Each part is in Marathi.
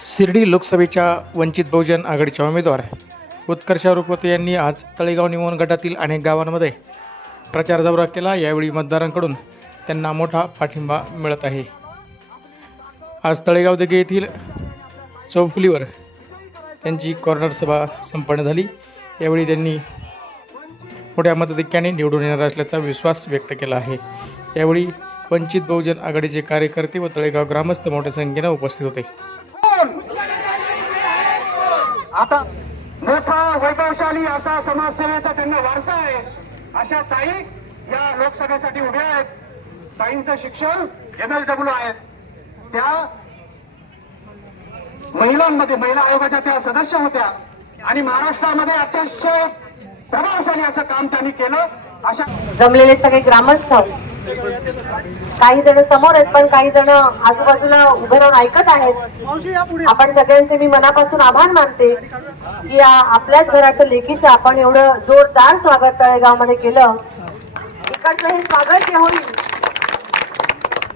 शिर्डी लोकसभेच्या वंचित बहुजन आघाडीच्या उमेदवार उत्कर्ष रुपवते यांनी आज तळेगाव निमोन गटातील अनेक गावांमध्ये प्रचार दौरा केला. यावेळी मतदारांकडून त्यांना मोठा पाठिंबा मिळत आहे. आज तळेगाव दिघे येथील चौफुलीवर त्यांची कॉर्नर सभा संपन्न झाली. यावेळी त्यांनी मोठ्या मताधिक्याने निवडून येणार असल्याचा विश्वास व्यक्त केला आहे. यावेळी वंचित बहुजन आघाडीचे कार्यकर्ते व तळेगाव ग्रामस्थ मोठ्या संख्येने उपस्थित होते. आता मोठा वैभवशाली असा समाजसेवेचा त्यांना वारसा आहे. अशा ताई या लोकसभेसाठी उभ्या आहेत. ताईंचं शिक्षण एम डब्ल्यू आहे. त्या महिलांमध्ये महिला आयोगाच्या त्या सदस्य होत्या. आणि महाराष्ट्रामध्ये अतिशय असं काम त्यांनी केलं अशा जमलेले सगळे ग्रामस्थ. काही जण समोर आहेत पण काही जण आजूबाजूला उभे राहून ऐकत आहेत. आपण सगळ्यांचे मी मनापासून आभार मानते की या आपल्याच घराच्या लेखीचं आपण एवढं जोरदार स्वागत तळेगावमध्ये केलं. इकडचं हे स्वागत जे होईल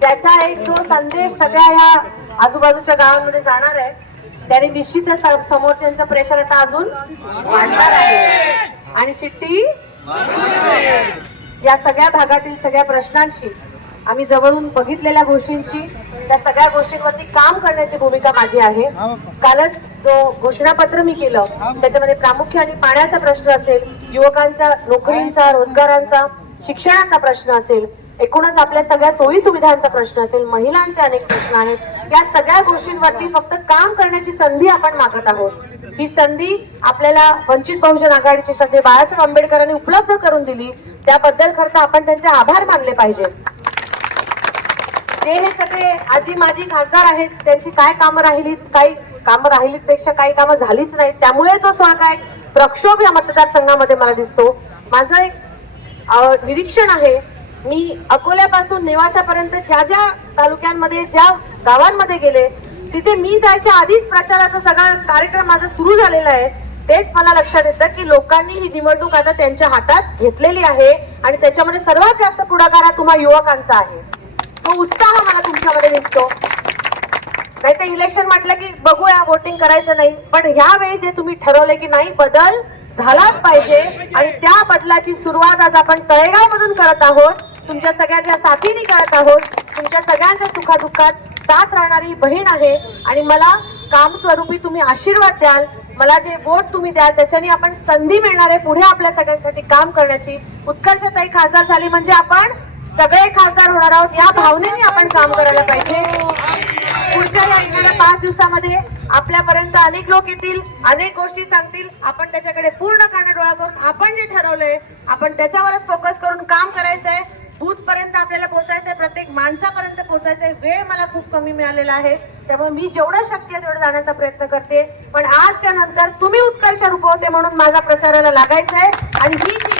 त्याचा एक जो संदेश सगळ्या या आजूबाजूच्या गावांमध्ये जाणार आहे त्याने निश्चितच समोरच्यांचं प्रेशर आता अजून वाढणार आहे. आणि शिट्टी? या सगळ्या भागातील सगळ्या प्रश्नांशी आम्ही जवळून बघितलेल्या गोष्टींशी त्या सगळ्या गोष्टींवरती काम करण्याची भूमिका माझी आहे. कालच जो घोषणापत्र मी केलं त्याच्यामध्ये प्रामुख्याने पाण्याचा प्रश्न असेल युवकांचा नोकरींचा रोजगारांचा शिक्षणाचा प्रश्न असेल एकूणच आपल्या सगळ्या सोयी सुविधांचा प्रश्न असेल महिलांचे अनेक प्रश्न आहेत. या सगळ्या गोष्टींवरती फक्त काम करण्याची संधी आपण मागत आहोत. ही संधी आपल्याला वंचित बहुजन आघाडीचे श्रद्धे बाळासाहेब आंबेडकरांनी उपलब्ध करून दिली. त्याबद्दल खरं तर आपण त्यांचे आभार मानले पाहिजे. जे हे सगळे आजी माजी खासदार आहेत त्यांची काय कामं राहिलीत काही कामं राहिलीत पेक्षा काही कामं झालीच नाहीत. त्यामुळे जो स्वागत आहे प्रक्षोभ या मतदारसंघामध्ये मला दिसतो. माझं एक निरीक्षण आहे मी अकोल्यापासून नेवासापर्यंत ज्या ज्या तालुक्यांमध्ये ज्या गावांमध्ये गेले तिथे मी जायच्या आधीच प्रचाराचा सगळा कार्यक्रम माझा सुरू झालेला आहे. तेच मला लक्षात येतं की लोकांनी ही निवडणूक आता त्यांच्या हातात घेतलेली आहे आणि त्याच्यामध्ये सर्वात जास्त पुढाकार हा तुम्हा युवकांचा आहे. तो उत्साह मला तुमच्यामध्ये दिसतो. नाही तर इलेक्शन म्हटलं की बघूया वोटिंग करायचं नाही. पण ह्या वेळेस जे तुम्ही ठरवले की नाही बदल झालाच पाहिजे. आणि त्या बदलाची सुरुवात आज आपण तळेगाव मधून करत आहोत. तुमच्या सगळ्यांच्या साथीने करत आहोत. तुमच्या सगळ्यांच्या सुखादुःखात साथ राहणारी बहीण आहे. आणि मला काम स्वरूपी तुम्ही आशीर्वाद द्याल. मला जे वोट तुम्ही द्याल त्याच्याने आपण संधी मिळणार आहे पुढे आपल्या सगळ्यांसाठी काम करण्याची. उत्कर्षताई खासदार झाली म्हणजे आपण सगळे खासदार होणार आहोत. या भावनेने आपण काम करायला पाहिजे. पुढच्या या येणाऱ्या पाच दिवसामध्ये आपल्यापर्यंत अनेक लोक येतील अनेक गोष्टी सांगतील. आपण त्याच्याकडे पूर्ण काना डोळा करून आपण जे ठरवलंय आपण त्याच्यावरच फोकस करून काम करायचंय. माणसापर्यंत पोहोचायचा वेळ मला खूप कमी मिळालेला आहे. त्यामुळे मी जेवढं शक्य आहे तेवढं जाण्याचा प्रयत्न करते. पण आजच्या नंतर तुम्ही उत्कर्ष रूपवते म्हणून माझा प्रचाराला लागायचंय आणि ही जी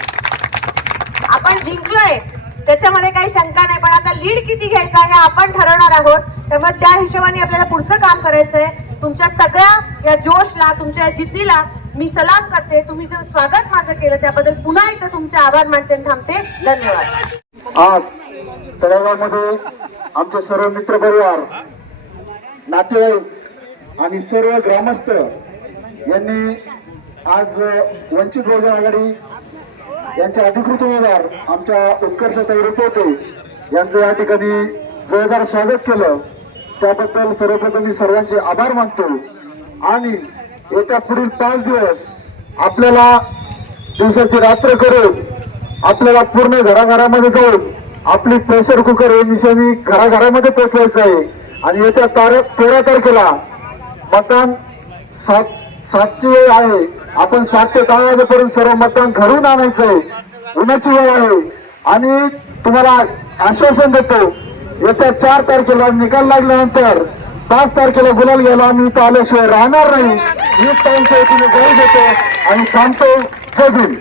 आपण जिंकलोय त्याच्यामध्ये काही शंका नाही. पण आता लीड किती घ्यायचा हे आपण ठरवणार आहोत. त्यामुळे त्या हिशोबाने आपल्याला पुढचं काम करायचंय तुमच्या सगळ्या या जोशला तुमच्या या जिद्दीला मी सलाम करते. तुम्ही जे स्वागत माझं केलं त्याबद्दल पुन्हा एकदा तुमचे आभार मानते आणि थांबते. धन्यवाद. तळेगावमध्ये आमचे सर्व मित्र परिवार नातेवाईक आणि सर्व ग्रामस्थ यांनी आज वंचित बहुजन आघाडी यांचे अधिकृत उमेदवार आमच्या उत्कर्षताई रुपवते यांचं या ठिकाणी जोरदार स्वागत केलं. त्याबद्दल सर्वप्रथम मी सर्वांचे आभार मानतो. आणि येत्या पुढील पाच दिवस आपल्याला दिवसाची रात्र करून आपल्याला पूर्ण घराघरामध्ये जाऊन आपली प्रेशर कुकर हे निशाणी घराघरामध्ये पोहोचवायचं आहे. आणि येत्या तार तेरा तारखेला मतदान सात सातची वेळ आहे. आपण सात ते दहा वाजेपर्यंत सर्व मतदान घरून आणायचं आहे. उन्हाची वेळ आहे. आणि तुम्हाला आश्वासन देतो येत्या चार तारखेला निकाल लागल्यानंतर पाच तारखेला गुलाल घ्यायला आम्ही इथं आल्याशिवाय राहणार नाही. हीच टाईम तुम्ही गरज देतो आणि सांगतो. जय भीम.